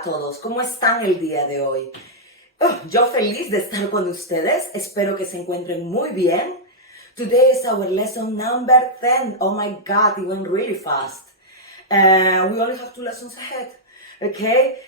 a todos, ¿cómo están el día de hoy? Yo feliz de estar con ustedes, espero que se encuentren muy bien. Today is our lesson number 10. Oh my God, it went really fast. We only have 2 lessons ahead, okay?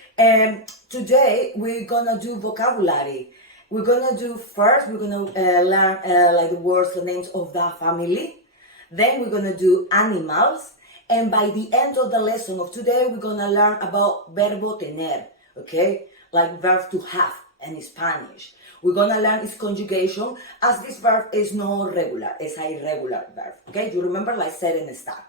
Today we're gonna do vocabulary. We're gonna do first, we're gonna learn like the words, the names of the family. Then we're gonna do animals. And by the end of the lesson of today, we're gonna learn about verbotenet, okay? Like verb to have in Spanish. We're gonna learn its conjugation, as this verb is not regular, it's an irregular verb, okay? You remember, like said and start.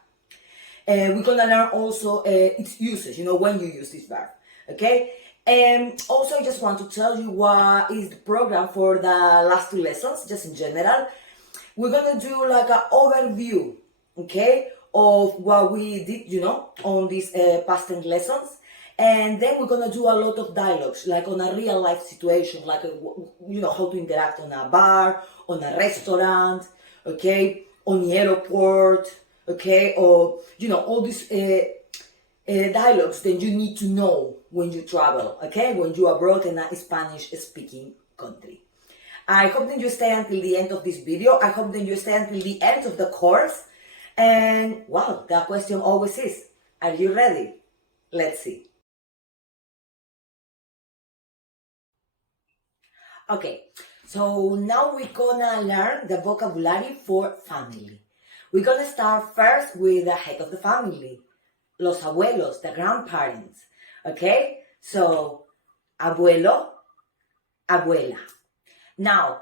We're gonna learn also its usage, when you use this verb, okay? And also, I just want to tell you what is the program for the last 2 lessons, just in general. We're gonna do like an overview, okay, of what we did, on these past 10 lessons. And then we're gonna do a lot of dialogues, like on a real life situation, like, how to interact on a bar, on a restaurant, okay, on the airport, okay, or, all these dialogues that you need to know when you travel, okay, when you're abroad in a Spanish-speaking country. I hope that you stay until the end of this video. I hope that you stay until the end of the course. And, well, the question always is, are you ready? Let's see. Okay, so now we're gonna learn the vocabulary for family. We're gonna start first with the head of the family, los abuelos, the grandparents, okay? So, abuelo, abuela. Now,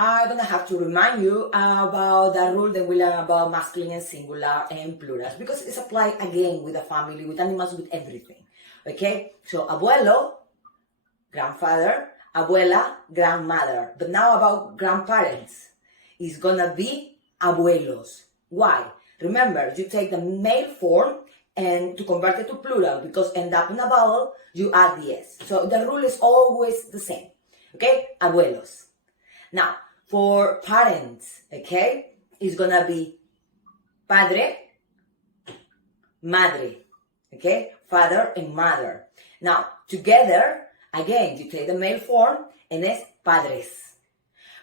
I'm gonna have to remind you about the rule that we learn about masculine and singular and plurals, because it's applied again with the family, with animals, with everything, okay? So, abuelo, grandfather, abuela, grandmother. But now about grandparents, it's gonna be abuelos. Why? Remember, you take the male form and to convert it to plural, because end up in a vowel, you add the S. So the rule is always the same, okay? Abuelos. Now, for parents, okay, it's gonna be padre, madre, okay? Father and mother. Now, together, again, you take the male form and it's padres.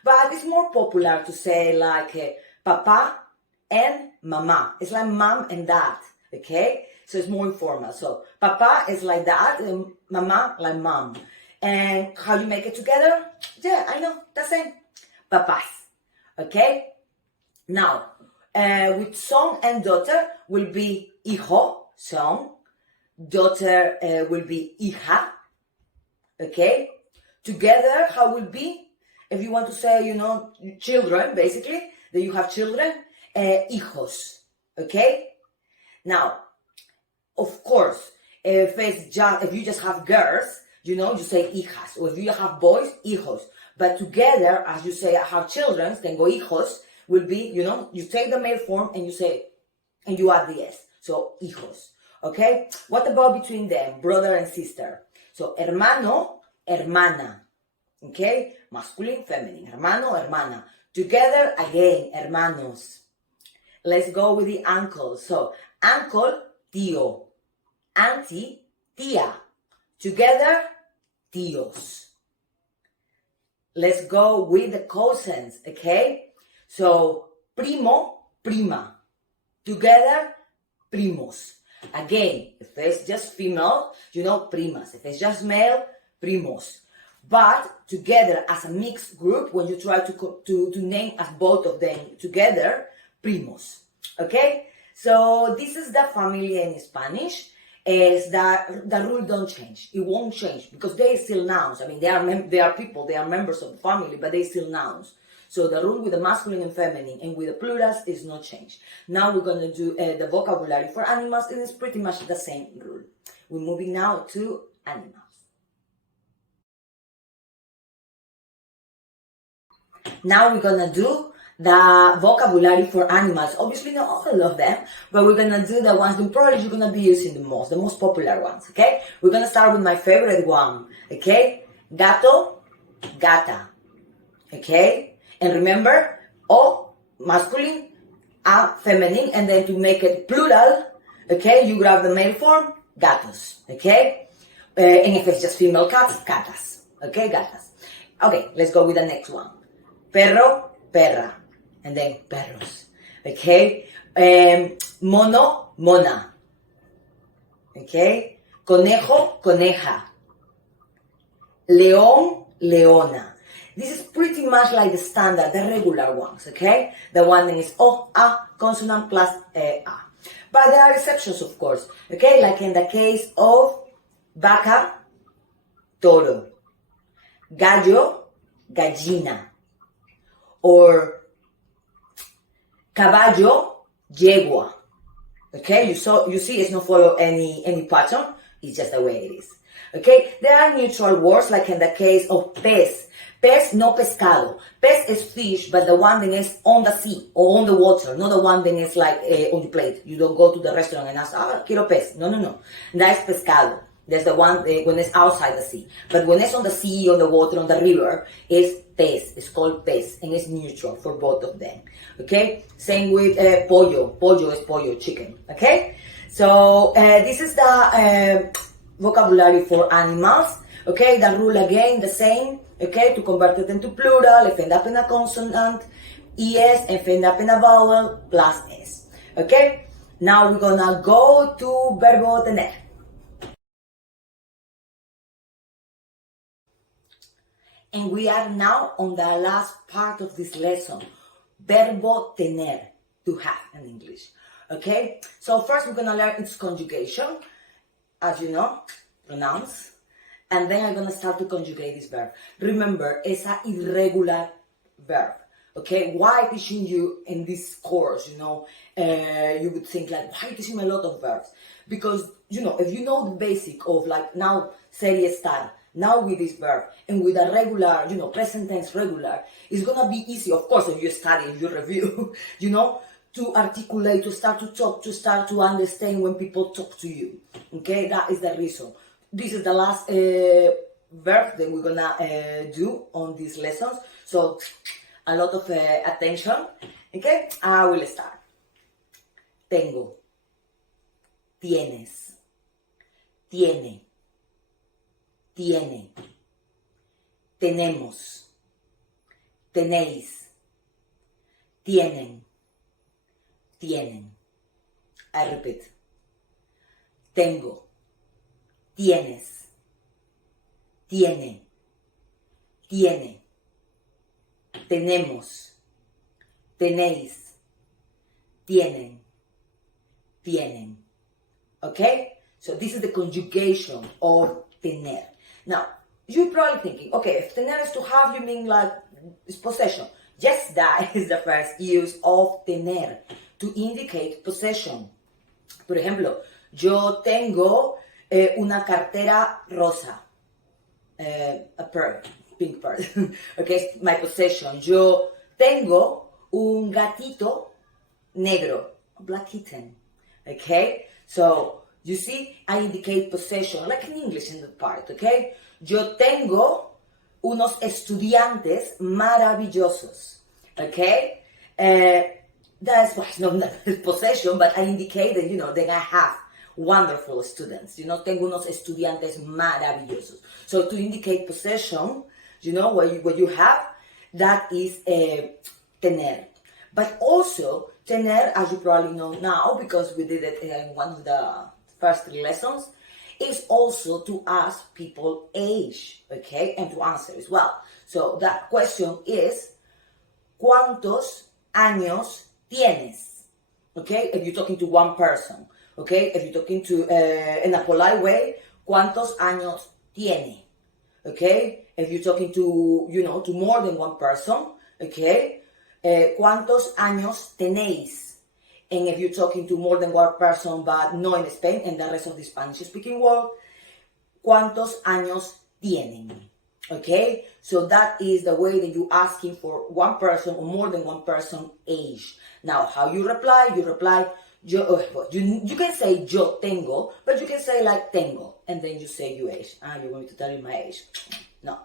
But it's more popular to say like papa and mama. It's like mom and dad, okay? So it's more informal. So papa is like dad and mama like mom. And how you make it together? Yeah, I know, the same. Papas, okay? Now, with son and daughter will be hijo, son. Daughter will be hija, okay? Together, how will be? If you want to say, children, basically, that you have children, hijos, okay? Now, of course, if you just have girls, you say hijas. Or if you have boys, hijos. But together, as you say, I have children, then go hijos, will be, you take the male form and you say, and you add the S. So, hijos. Okay? What about between them? Brother and sister. So, hermano, hermana. Okay? Masculine, feminine. Hermano, hermana. Together, again, hermanos. Let's go with the uncle. So, uncle, tío. Auntie, tía. Together, tíos. Let's go with the cousins, okay? So, primo, prima. Together, primos. Again, if it's just female, primas. If it's just male, primos. But together, as a mixed group, when you try to name as both of them together, primos. Okay? So, this is the family in Spanish. Is that the rule don't change. It won't change because they are still nouns. I mean, they are people, they are members of the family, but they still nouns. So the rule with the masculine and feminine and with the plurals is not changed. Now we're going to do the vocabulary for animals, and it's pretty much the same rule. We're moving now to animals. Now we're going to do the vocabulary for animals. Obviously not all of them, but we're gonna do the ones that probably you're gonna be using the most popular ones, okay? We're gonna start with my favorite one, okay? Gato, gata, okay? And remember, O, masculine, A, feminine, and then to make it plural, okay, you grab the male form, gatos, okay? And if it's just female cats, gatas. Okay, gatas. Okay, let's go with the next one. Perro, perra. And then perros. Okay? Mono, mona. Okay? Conejo, coneja. León, leona. This is pretty much like the standard, the regular ones, okay? The one that is O, A, consonant plus A. But there are exceptions, of course, okay? Like in the case of vaca, toro. Gallo, gallina. Or caballo, yegua. Okay, you see it's not follow any pattern, it's just the way it is. Okay, there are neutral words like in the case of pez. Pez, no pescado. Pez is fish, but the one that is on the sea or on the water, not the one that is like on the plate. You don't go to the restaurant and ask, quiero pez. No. That is pescado. That's the one when it's outside the sea. But when it's on the sea, on the water, on the river, it's pez. It's called pez, and it's neutral for both of them. Okay? Same with pollo. Pollo is pollo, chicken. Okay? So this is the vocabulary for animals. Okay? The rule again, the same. Okay? To convert it into plural, if end up in a consonant, es, if end up in a vowel, plus s. Okay? Now we're gonna go to verbotenet. And we are now on the last part of this lesson, verbo tener, to have in English. Okay? So first we're going to learn its conjugation, as you know, pronounce. And then I'm going to start to conjugate this verb. Remember, it's an irregular verb. Okay? Why teaching you in this course, you would think like, why teaching me a lot of verbs? Because, if you know the basic of like now, serie estar, now with this verb, and with a regular, present tense regular, it's gonna be easy, of course, if you study, if you review, to articulate, to start to talk, to start to understand when people talk to you. Okay, that is the reason. This is the last verb that we're gonna do on these lessons. So, a lot of attention. Okay, I will start. Tengo. Tienes. Tiene. Tiene, tenemos, tenéis, tienen, tienen. I repeat. Tengo, tienes, tiene, tiene, tenemos, tenéis, tienen, tienen. Okay? So this is the conjugation of tener. Now, you're probably thinking, okay, if tener is to have, you mean like it's possession. Yes, that is the first use of tener, to indicate possession. Por ejemplo, yo tengo una cartera rosa, a pearl, pink pearl. Okay, my possession. Yo tengo un gatito negro, a black kitten. Okay, so you see, I indicate possession, like in English in the part, okay? Yo tengo unos estudiantes maravillosos, okay? That's why it's not possession, but I indicate that, that I have wonderful students. Tengo unos estudiantes maravillosos. So to indicate possession, what you have, that is tener. But also, tener, as you probably know now, because we did it in one of the first 3 lessons, is also to ask people age, okay, and to answer as well. So that question is, ¿cuántos años tienes? Okay, if you're talking to one person, okay, if you're talking to, in a polite way, ¿cuántos años tiene? Okay, if you're talking to, to more than one person, okay, ¿cuántos años tenéis? And if you're talking to more than one person, but not in Spain, and the rest of the Spanish-speaking world, ¿cuántos años tienen? Okay? So that is the way that you're asking for one person or more than one person age. Now, how you reply? You can say yo tengo, but you can say like tengo, and then you say your age. You want me to tell you my age? No.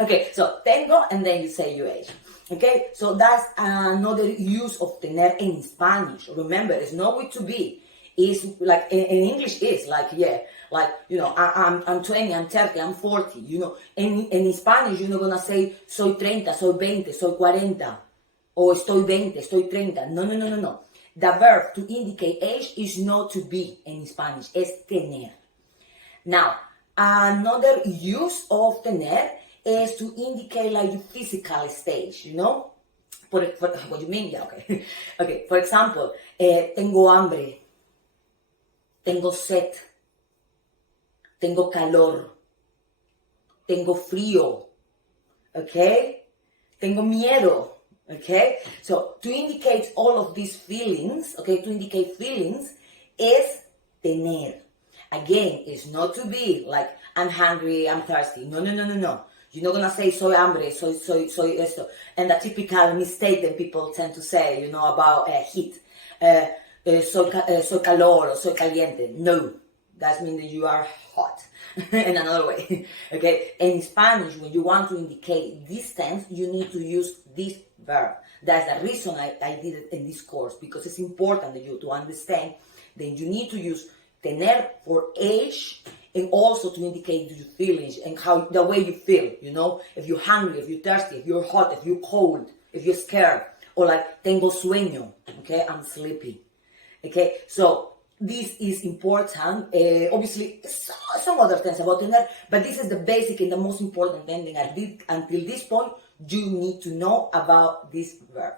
Okay, so tengo, and then you say your age. Okay, so that's another use of tener in Spanish. Remember, it's not with to be. is like in English is like, yeah, like, you know, I'm 20, I'm 30, I'm 40, you know. In Spanish, you're not gonna say soy 30, soy 20, soy 40, or estoy 20, estoy 30. No, no, no, no, no. The verb to indicate age is not to be in Spanish, es tener. Now, another use of tener is to indicate like your physical stage, you know? What do you mean? Yeah, okay. Okay, for example, tengo hambre, tengo sed, tengo calor, tengo frío, okay? Tengo miedo, okay? So, to indicate all of these feelings, okay, to indicate feelings is tener. Again, it's not to be like, I'm hungry, I'm thirsty. No, no, no, no, no. You're not gonna say soy hambre, soy esto. And the typical mistake that people tend to say, you know, about heat. Soy calor or soy caliente. No, that means that you are hot in another way. Okay, in Spanish, when you want to indicate this tense, you need to use this verb. That's the reason I did it in this course, because it's important that you to understand that you need to use tener for age, and also to indicate your feelings and how the way you feel, you know, if you're hungry, if you're thirsty, if you're hot, if you're cold, if you're scared, or like tengo sueño, okay, I'm sleepy, okay. So this is important. Obviously, some other things about tener, but this is the basic and the most important thing that until this point you need to know about this verb.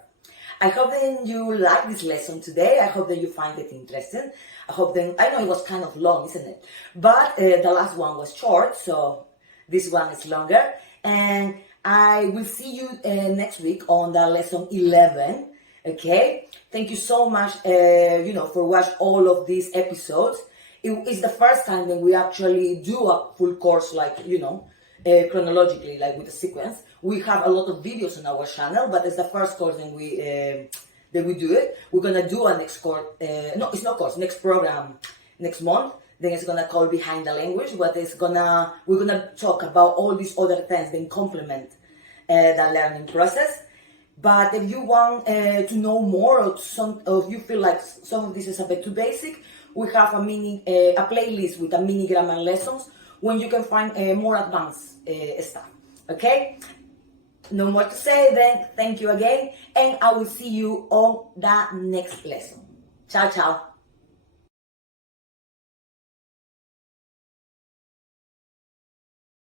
I hope that you like this lesson today. I hope that you find it interesting. I know it was kind of long, isn't it? But the last one was short, so this one is longer. And I will see you next week on the lesson 11, okay? Thank you so much, for watching all of these episodes. It's the first time that we actually do a full course, like, chronologically, like with a sequence. We have a lot of videos on our channel, but it's the first course that we do it. We're gonna do a next course. No, it's not course. Next program next month. Then it's gonna call Behind the Language, but we're gonna talk about all these other things that complement the learning process. But if you want to know more, or if you feel like some of this is a bit too basic, we have a playlist with a mini grammar lessons when you can find more advanced stuff. Okay? No more to say then. Thank you again, and I will see you on the next lesson. Ciao, ciao.